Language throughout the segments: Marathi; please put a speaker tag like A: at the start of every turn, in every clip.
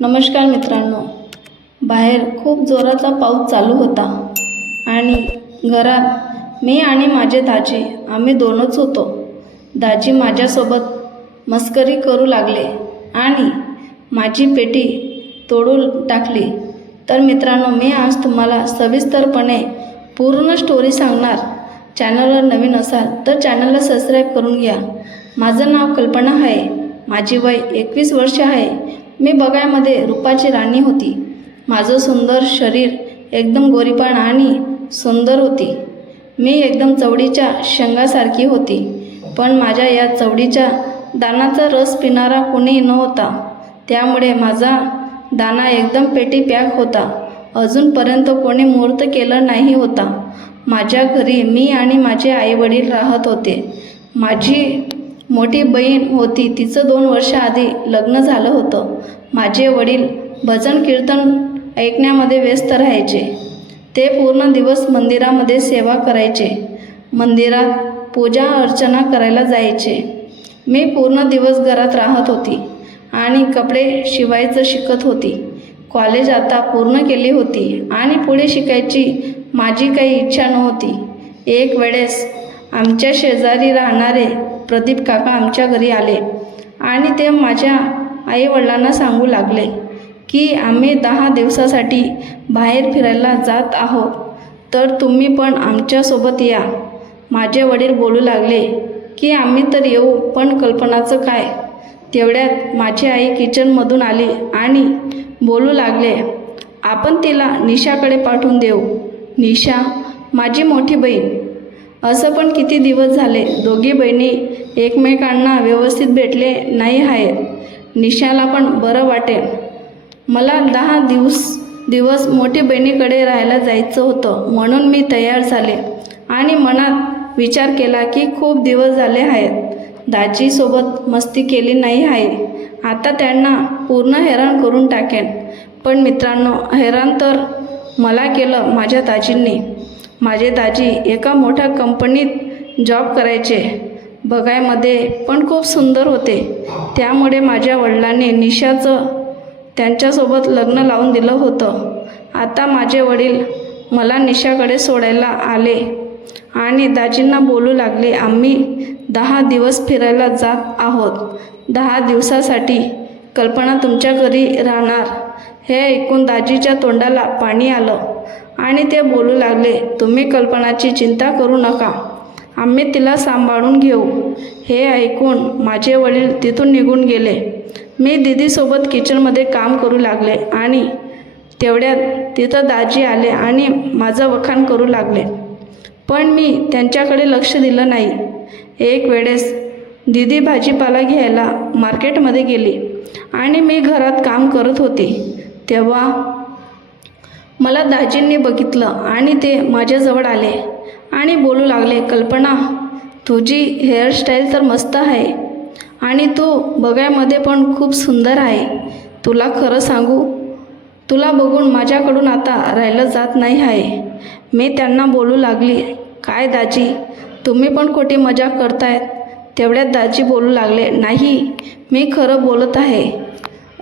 A: नमस्कार मित्रांनो. बाहेर खूप जोराचा पाऊस चालू होता आणि घरात मी आणि माझे दाजी आम्ही दोनच होतो. दाजी माझ्यासोबत मस्करी करू लागले आणि माझी पेटी तोडून टाकली. तर मित्रांनो मी आज तुम्हाला सविस्तरपणे पूर्ण स्टोरी सांगणार. चॅनलवर नवीन असाल तर चॅनलला सबस्क्राईब करून घ्या. माझं नाव कल्पना आहे. माझी वय एकवीस वर्ष आहे. मी बगायमध्ये रूपाची राणी होती. माझं सुंदर शरीर एकदम गोरीपण आणि सुंदर होती. मी एकदम चवडीच्या शेंगासारखी होती. पण माझ्या या चवडीच्या दानाचा रस पिणारा कोणी नव्हता. त्यामुळे माझा दाना एकदम पेटी पॅक होता. अजूनपर्यंत कोणी मुहूर्त केलं नाही होता. माझ्या घरी मी आणि माझे आईवडील राहत होते. माझी मोठी बहीण होती. तिचं दोन वर्षाआधी लग्न झालं होतं. माझे वडील भजन कीर्तन ऐकण्यामध्ये व्यस्त राहायचे. ते पूर्ण दिवस मंदिरामध्ये सेवा करायचे. मंदिरात पूजा अर्चना करायला जायचे. मी पूर्ण दिवस घरात राहत होती आणि कपडे शिवायचं शिकत होती. कॉलेज आता पूर्ण केली होती आणि पुढे शिकायची माझी काही इच्छा नव्हती. एक वेळेस आमच्या शेजारी राहणारे प्रदीप काका आमच्या घरी आले आणि ते माझ्या आईवडिलांना सांगू लागले की आम्ही दहा दिवसासाठी बाहेर फिरायला जात आहोत तर तुम्ही पण आमच्यासोबत या. माझे वडील बोलू लागले की आम्ही तर येऊ पण कल्पनाचं काय? तेवढ्यात माझी आई किचनमधून आली आणि बोलू लागले आपण तिला निशाकडे पाठवून देऊ. निशा माझी मोठी बहीण असं पण किती दिवस झाले? दोघी बहिणी एकमेकांना व्यवस्थित भेटले नाही आहेत. निशाला पण बरं वाटेल. मला दहा दिवस दिवस मोठी बहिणीकडे राहायला जायचं होतं म्हणून मी तयार झाले. आणि मनात विचार केला की खूप दिवस झाले आहेत. दाजीसोबत मस्ती केली नाही आहे. आता त्यांना पूर्ण हैराण करून टाकेन. पण मित्रांनो हैराण तर मला केलं माझ्या दाजींनी. माझे दाजी एका मोठ्या कंपनीत जॉब करायचे. बघायमध्ये पण खूप सुंदर होते. त्यामुळे माझ्या वडिलांनी निशाचं त्यांच्यासोबत लग्न लावून दिलं होतं. आता माझे वडील मला निशाकडे सोडायला आले आणि दाजींना बोलू लागले आम्ही दहा दिवस फिरायला जात आहोत. दहा दिवसासाठी कल्पना तुमच्या घरी राहणार. हे ऐकून दाजीच्या तोंडाला पाणी आलं. आणि ते बोलू लागले तुम्ही कल्पनाची चिंता करू नका. आम्ही तिला सांभाळून घेऊ. हे ऐकून माझे वडील तिथून निघून गेले. मी दीदीसोबत किचनमध्ये काम करू लागले आणि तेवढ्यात तिथं दाजी आले आणि माझं वखाण करू लागले. पण मी त्यांच्याकडे लक्ष दिलं नाही. एक वेळेस दीदी भाजीपाला घ्यायला मार्केटमध्ये गेली आणि मी घरात काम करत होते. तेव्हा मला दाजींनी बघितलं आणि ते माझ्याजवळ आले आणि बोलू लागले कल्पना तुझी हेअरस्टाईल तर मस्त आहे आणि तू बघायमध्ये पण खूप सुंदर आहे. तुला खरं सांगू तुला बघून माझ्याकडून आता राहिलं जात नाही आहे मी त्यांना बोलू लागली काय दाजी तुम्ही पण खोटी मजा करतायत तेवढ्यात दाजी बोलू लागले नाही मी खरं बोलत आहे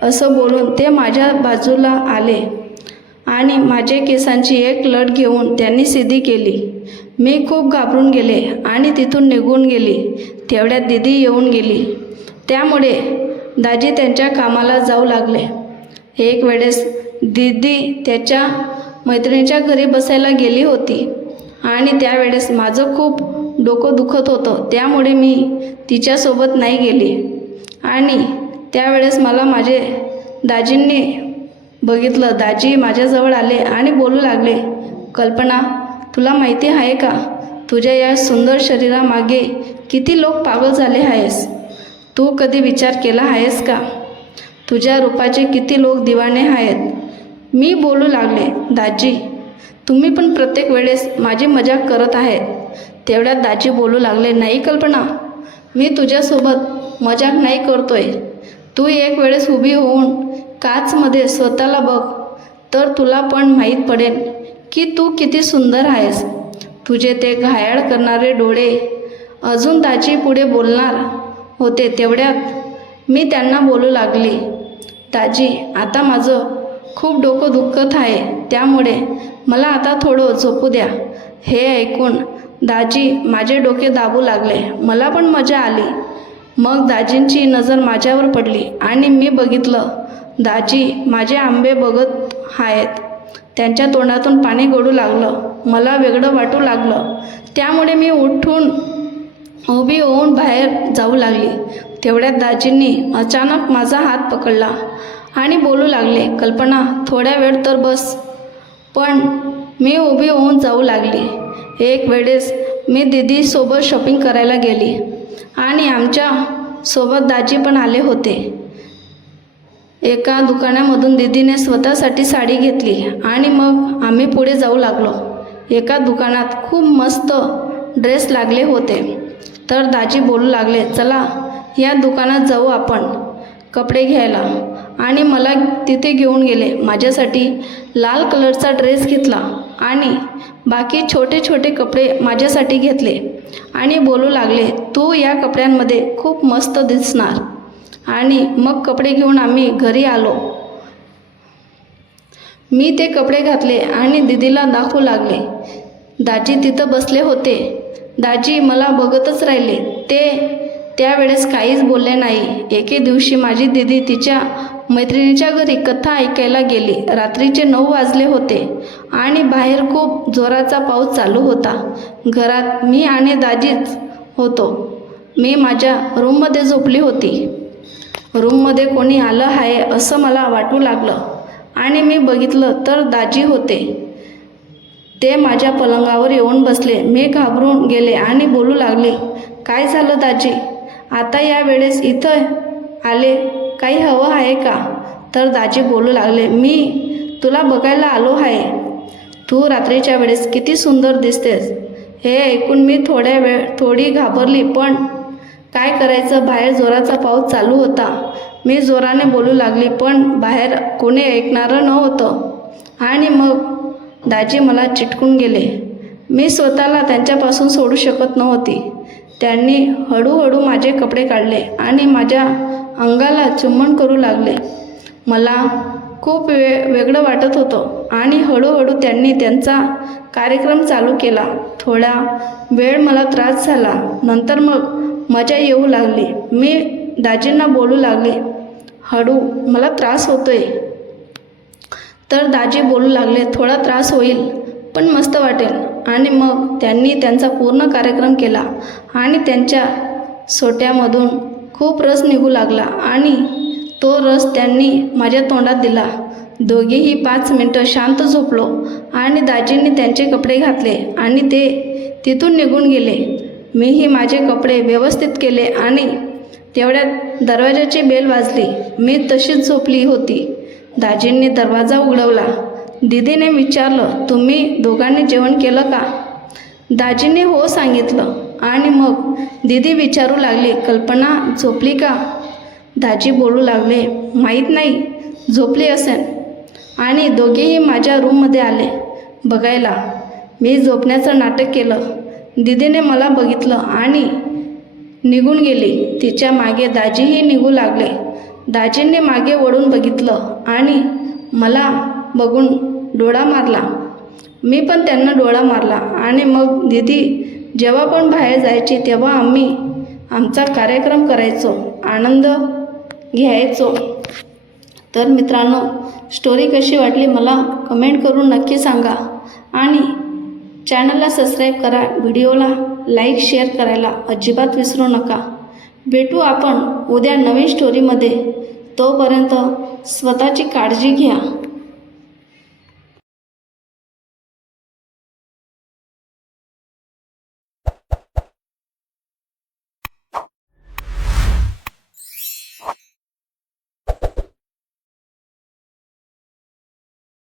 A: असं बोलून ते माझ्या बाजूला आले. आणि माझे केसांची एक लट घेऊन त्यांनी सिद्धी केली. मी खूप घाबरून गेले आणि तिथून निघून गेली. तेवढ्यात दिदी येऊन गेली. त्यामुळे दाजी त्यांच्या कामाला जाऊ लागले. एक वेळेस दिदी त्याच्या मैत्रिणीच्या घरी बसायला गेली होती आणि त्यावेळेस माझं खूप डोकं दुखत होतं. त्यामुळे मी तिच्यासोबत नाही गेली. आणि त्यावेळेस मला माझे दाजींनी बघितलं दाजी माझ्याजवळ आले आणि बोलू लागले कल्पना तुला माहिती आहे का? तुझ्या या सुंदर शरीरामागे किती लोक पागल झाले आहेस? तू कधी विचार केला आहेस का? तुझ्या रूपाचे किती लोक दिवाणे आहेत मी बोलू लागले दाजी तुम्ही पण प्रत्येक वेळेस माझी मजाक करत आहेत तेवढ्यात दाजी बोलू लागले नाही कल्पना मी तुझ्यासोबत मजाक नाही करतोय. तू एक वेळेस उभी होऊन काचमध्ये स्वतःला बघ तर तुला पण माहीत पडेल की तू किती सुंदर आहेस. तुझे ते घायाळ करणारे डोळे अजून दाजी पुढे बोलणार होते तेवढ्यात मी त्यांना बोलू लागली. दाजी आता माझं खूप डोकं दुखत आहे त्यामुळे मला आता थोडं झोपू द्या. हे ऐकून दाजी माझे डोके दाबू लागले. मला पण मजा आली. मग दाजींची नजर माझ्यावर पडली आणि मी बघितलं दाजी माझे आंबे बघत आहेत. त्यांच्या तोंडातून पाणी गळू लागलं. मला वेगळं वाटू लागलं. त्यामुळे मी उठून उभी होऊन बाहेर जाऊ लागली. तेवढ्यात दाजींनी अचानक माझा हात पकडला आणि बोलू लागले कल्पना थोड्या वेळ तर बस. पण मी उभी होऊन जाऊ लागली. एक वेळेस मी दीदीसोबत शॉपिंग करायला गेली आणि आमच्यासोबत दाजी पण आले होते. एका दुकानामधून दीदीने स्वतःसाठी साडी घेतली आणि मग आम्ही पुढे जाऊ लागलो. एका दुकानात खूप मस्त ड्रेस लागले होते. तर दाजी बोलू लागले चला या दुकानात जाऊ आपण कपडे घ्यायला. आणि मला तिथे घेऊन गेले. माझ्यासाठी लाल कलरचा ड्रेस घेतला आणि बाकी छोटे छोटे कपडे माझ्यासाठी घेतले. आणि बोलू लागले तू या कपड्यांमध्ये खूप मस्त दिसणार. आणि मग कपडे घेऊन आम्ही घरी आलो. मी ते कपडे घातले आणि दिदीला दाखवू लागले. दाजी तिथं बसले होते. दाजी मला बघतच राहिले. ते त्यावेळेस काहीच बोलले नाही. एके दिवशी माझी दिदी तिच्या मैत्रिणीच्या घरी कथा ऐकायला गेली. रात्रीचे नऊ वाजले होते आणि बाहेर खूप जोराचा पाऊस चालू होता. घरात मी आणि दाजीच होतो. मी माझ्या रूममध्ये झोपली होती. रूममध्ये कोणी आलं आहे असं मला वाटू लागलं. आणि मी बघितलं तर दाजी होते. ते माझ्या पलंगावर येऊन बसले. मी घाबरून गेले आणि बोलू लागले काय झालं दाजी? आता या वेळेस इथं आले? काही हवं आहे का? तर दाजी बोलू लागले मी तुला बघायला आलो आहे. तू रात्रीच्या वेळेस किती सुंदर दिसतेस. हे ऐकून मी थोड्या वेळ थोडी घाबरली पण काय करायचं? बाहेर जोराचा पाऊस चालू होता. मी जोराने बोलू लागली पण बाहेर कोणी ऐकणारं नव्हतं. आणि मग दाजी मला चिटकून गेले. मी स्वतःला त्यांच्यापासून सोडू शकत नव्हती. त्यांनी हळूहळू माझे कपडे काढले आणि माझ्या अंगाला चुंबन करू लागले. मला खूप वे वेगळं वाटत होतं आणि हळूहळू त्यांनी त्यांचा कार्यक्रम चालू केला. थोडा वेळ मला त्रास झाला. नंतर मग मजा येऊ लागली. मी दाजींना बोलू लागले हळू मला त्रास होतोय. तर दाजी बोलू लागले थोडा त्रास होईल पण मस्त वाटेल. आणि मग त्यांनी त्यांचा पूर्ण कार्यक्रम केला आणि त्यांच्या सोट्यामधून खूप रस निघू लागला आणि तो रस त्यांनी माझ्या तोंडात दिला. दोघेही पाच मिनटं शांत झोपलो आणि दाजींनी त्यांचे कपडे घातले आणि ते तिथून निघून गेले. मीही माझे कपडे व्यवस्थित केले आणि तेवढ्यात दरवाजाची बेल वाजली. मी तशीच झोपली होती. दाजींनी दरवाजा उघडवला. दीदीने विचारलं तुम्ही दोघांनी जेवण केलं का? दाजींनी हो सांगितलं आणि मग दीदी विचारू लागली कल्पना झोपली का? दाजी बोलू लागले माहीत नाही झोपली असेल. आणि दोघेही माझ्या रूममध्ये आले. बघायला मी झोपण्याचं नाटक केलं. दीदीने मला बघितलं आणि निघून गेली. तिच्यामागे दाजीही निघू लागले. दाजींनी मागे वळून बघितलं आणि मला बघून डोळा मारला. मी पण त्यांना डोळा मारला आणि मग दीदी जेव्हा पण बाहेर जायची तेव्हा आम्ही आमचा कार्यक्रम करायचो आनंद घ्यायचो. तर मित्रांनो स्टोरी कशी वाटली मला कमेंट करून नक्की सांगा आणि चॅनलला सबस्क्राईब करा. व्हिडिओला लाईक शेअर करायला अजिबात विसरू नका. भेटू आपण उद्या नवीन स्टोरीमध्ये तोपर्यंत स्वतःची काळजी घ्या.